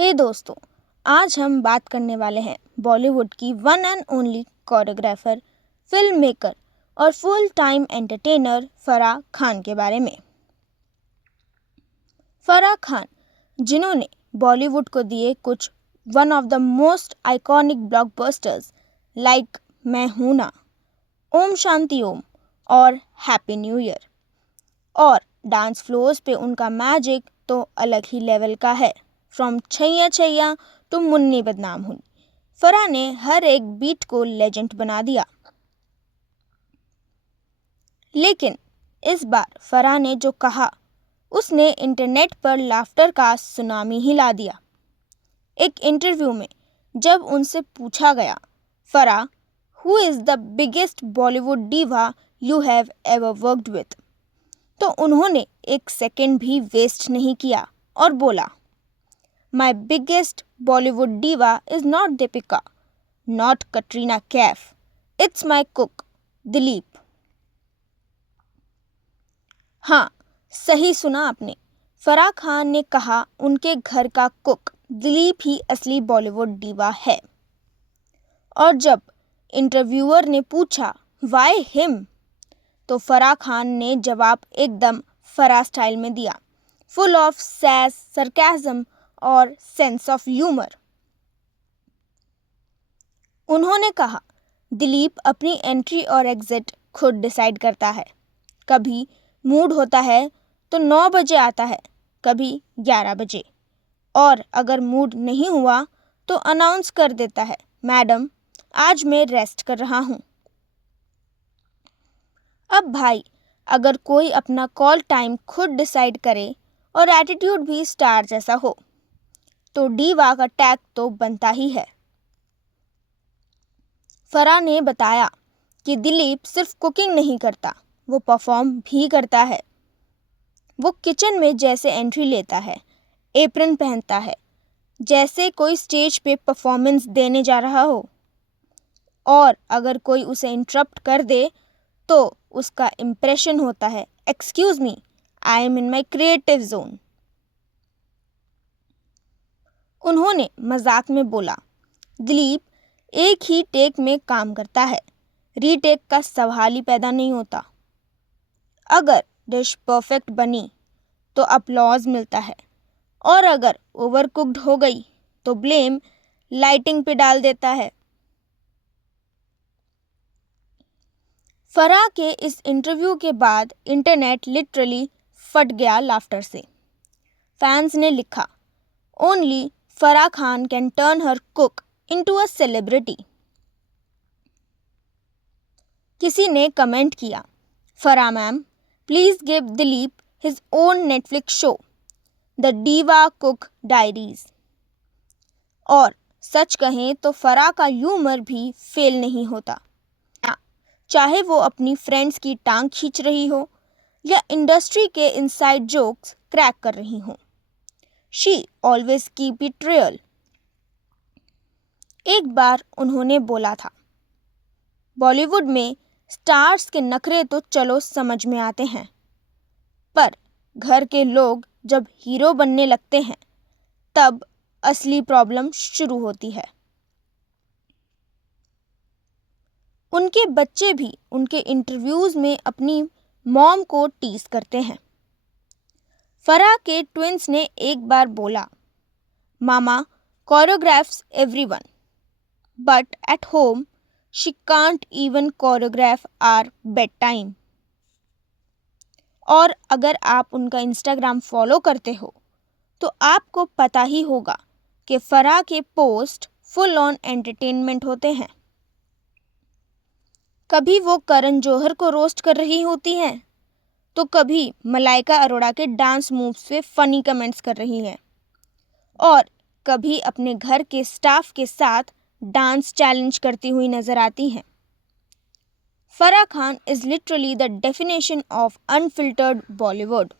हे दोस्तों, आज हम बात करने वाले हैं बॉलीवुड की one and only choreographer, film maker और full time entertainer Farah Khan के बारे में। फराह खान, जिन्होंने बॉलीवुड को दिए कुछ one of the most iconic blockbusters like Main Hoon Na, Om Shanti Om और हैप्पी न्यू ईयर, और डांस फ्लोर्स पे उनका मैजिक तो अलग ही लेवल का है। फ्रॉम छैया छैया टू मुन्नी बदनाम हुई, फराह ने हर एक बीट को लेजेंड बना दिया। लेकिन इस बार फराह ने जो कहा, उसने इंटरनेट पर लाफ्टर का सुनामी ही ला दिया। एक इंटरव्यू में जब उनसे पूछा गया, Farah, who is the biggest Bollywood diva you have ever worked with, तो उन्होंने एक सेकंड भी वेस्ट नहीं किया और बोला, my biggest Bollywood diva is not Deepika, not Katrina Kaif, it's my cook Dilip. हाँ, सही सुना आपने। फराह खान ने कहा उनके घर का कुक दिलीप ही असली बॉलीवुड डीवा है। और जब इंटरव्यूअर ने पूछा वाई हिम, तो फराह खान ने जवाब एकदम फराह स्टाइल में दिया, फुल ऑफ सैस, सरकाज़म और सेंस ऑफ ह्यूमर। उन्होंने कहा, दिलीप अपनी एंट्री और एग्जिट खुद डिसाइड करता है। कभी मूड होता है तो 9 बजे आता है, कभी 11 बजे, और अगर मूड नहीं हुआ तो अनाउंस कर देता है, मैडम आज मैं रेस्ट कर रहा हूँ। अब भाई, अगर कोई अपना कॉल टाइम खुद डिसाइड करे और एटीट्यूड भी स्टार जैसा हो, तो डीवा का टैग तो बनता ही है। फराह ने बताया कि दिलीप सिर्फ कुकिंग नहीं करता, वो परफॉर्म भी करता है। वो किचन में जैसे एंट्री लेता है, एप्रन पहनता है, जैसे कोई स्टेज पे परफॉर्मेंस देने जा रहा हो, और अगर कोई उसे इंटरप्ट कर दे तो उसका इम्प्रेशन होता है, excuse me, I am in my creative zone. उन्होंने मजाक में बोला, दिलीप एक ही टेक में काम करता है, रीटेक का सवाल ही पैदा नहीं होता। अगर डिश परफेक्ट बनी तो अपलॉज मिलता है, और अगर ओवरकुक्ड हो गई तो ब्लेम लाइटिंग पे डाल देता है। फराह के इस इंटरव्यू के बाद इंटरनेट लिटरली फट गया लाफ्टर से। फैंस ने लिखा, only Farah Khan can turn her cook into a celebrity. किसी ने कमेंट किया, Farah ma'am, please give Dilip his own Netflix show, the diva cook diaries. और सच कहें तो फराह का ह्यूमर भी फेल नहीं होता, चाहे वो अपनी फ्रेंड्स की टांग खींच रही हो या इंडस्ट्री के इनसाइड जोक्स क्रैक कर रही हो, she always keep it real. एक बार उन्होंने बोला था, बॉलीवुड में स्टार्स के नखरे तो चलो समझ में आते हैं, पर घर के लोग जब हीरो बनने लगते हैं तब असली प्रॉब्लम शुरू होती है। उनके बच्चे भी उनके इंटरव्यूज में अपनी मॉम को टीज करते हैं। फराह के ट्विंस ने एक बार बोला, mama choreographs everyone, but at home she can't even choreograph our bed time. और अगर आप उनका इंस्टाग्राम फॉलो करते हो तो आपको पता ही होगा कि फराह के पोस्ट फुल ऑन एंटरटेनमेंट होते हैं। कभी वो करण जौहर को रोस्ट कर रही होती हैं, तो कभी मलाइका अरोड़ा के डांस मूव्स पे फनी कमेंट्स कर रही हैं, और कभी अपने घर के स्टाफ के साथ डांस चैलेंज करती हुई नजर आती हैं। Farah Khan is literally the definition of unfiltered Bollywood.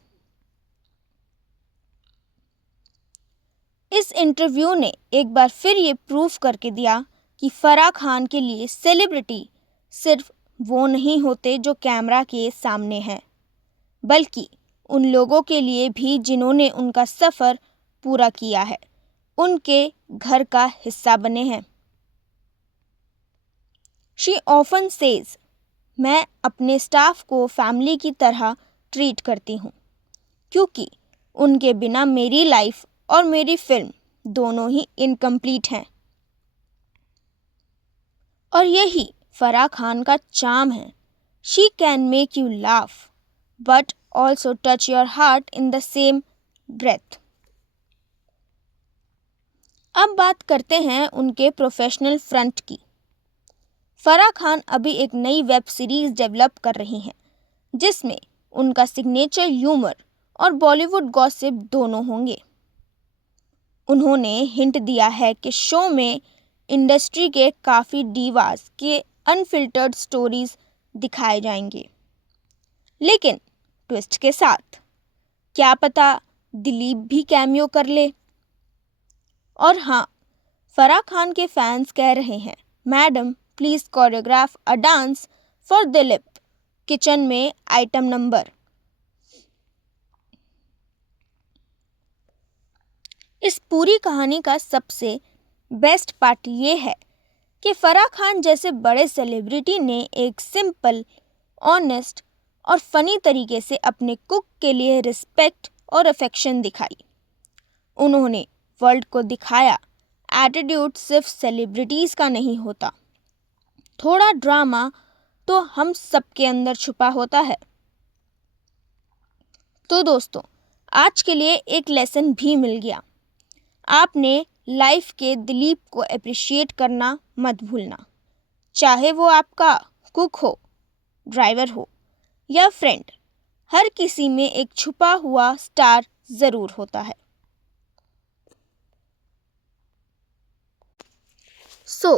इस इंटरव्यू ने एक बार फिर ये प्रूफ करके दिया कि फराह खान के लिए सेलिब्रिटी सिर्फ वो नहीं होते जो कैमरा के सामने हैं, बल्कि उन लोगों के लिए भी जिन्होंने उनका सफ़र पूरा किया है, उनके घर का हिस्सा बने हैं। शी ऑफन सेज, मैं अपने स्टाफ को फैमिली की तरह ट्रीट करती हूँ क्योंकि उनके बिना मेरी लाइफ और मेरी फिल्म दोनों ही इनकम्प्लीट हैं। और यही फराह खान का चार्म है। She can make you laugh but also touch your heart in the same breath. अब बात करते हैं उनके प्रोफेशनल फ्रंट की। फराह खान अभी एक नई वेब सीरीज डेवलप कर रही हैं जिसमें उनका सिग्नेचर ह्यूमर और बॉलीवुड गॉसिप दोनों होंगे। उन्होंने हिंट दिया है कि शो में इंडस्ट्री के काफ़ी डीवास के अनफिल्टर्ड स्टोरीज दिखाए जाएंगे, लेकिन ट्विस्ट के साथ। क्या पता दिलीप भी कैमियो कर ले। और हाँ, फराह खान के फैंस कह रहे हैं, madam please choreograph a dance for Dilip kitchen में आइटम नंबर। इस पूरी कहानी का सबसे बेस्ट पार्ट ये है कि फराह खान जैसे बड़े सेलिब्रिटी ने एक सिंपल, ऑनेस्ट और फनी तरीके से अपने कुक के लिए रिस्पेक्ट और अफेक्शन दिखाई। उन्होंने वर्ल्ड को दिखाया एटीट्यूड सिर्फ सेलिब्रिटीज़ का नहीं होता, थोड़ा ड्रामा तो हम सबके अंदर छुपा होता है। तो दोस्तों, आज के लिए एक लेसन भी मिल गया। आपने लाइफ के दिलीप को अप्रिशिएट करना मत भूलना, चाहे वो आपका कुक हो, ड्राइवर हो या फ्रेंड। हर किसी में एक छुपा हुआ स्टार ज़रूर होता है। So,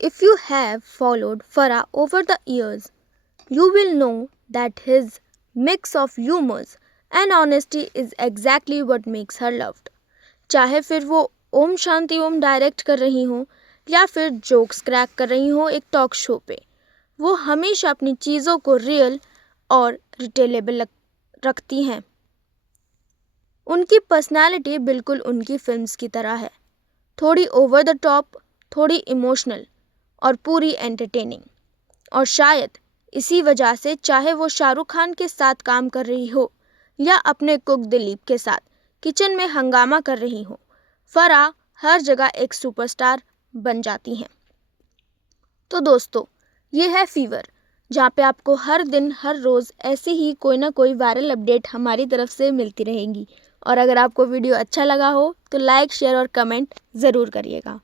if you have followed Farah over the years, you will know that his mix of humors and honesty is exactly what makes her loved. चाहे फिर वो ओम शांति ओम डायरेक्ट कर रही हो या फिर जोक्स क्रैक कर रही हो एक टॉक शो पे, वो हमेशा अपनी चीज़ों को रियल और रिटेलेबल रखती हैं। उनकी पर्सनालिटी बिल्कुल उनकी फिल्म्स की तरह है, थोड़ी ओवर द टॉप, थोड़ी इमोशनल और पूरी एंटरटेनिंग। और शायद इसी वजह से चाहे वो शाहरुख खान के साथ काम कर रही हो या अपने कुक दिलीप के साथ किचन में हंगामा कर रही हो, फराह हर जगह एक सुपरस्टार बन जाती हैं। तो दोस्तों, ये है फीवर, जहाँ पे आपको हर दिन हर रोज़ ऐसे ही कोई ना कोई वायरल अपडेट हमारी तरफ से मिलती रहेंगी। और अगर आपको वीडियो अच्छा लगा हो तो लाइक, शेयर और कमेंट ज़रूर करिएगा।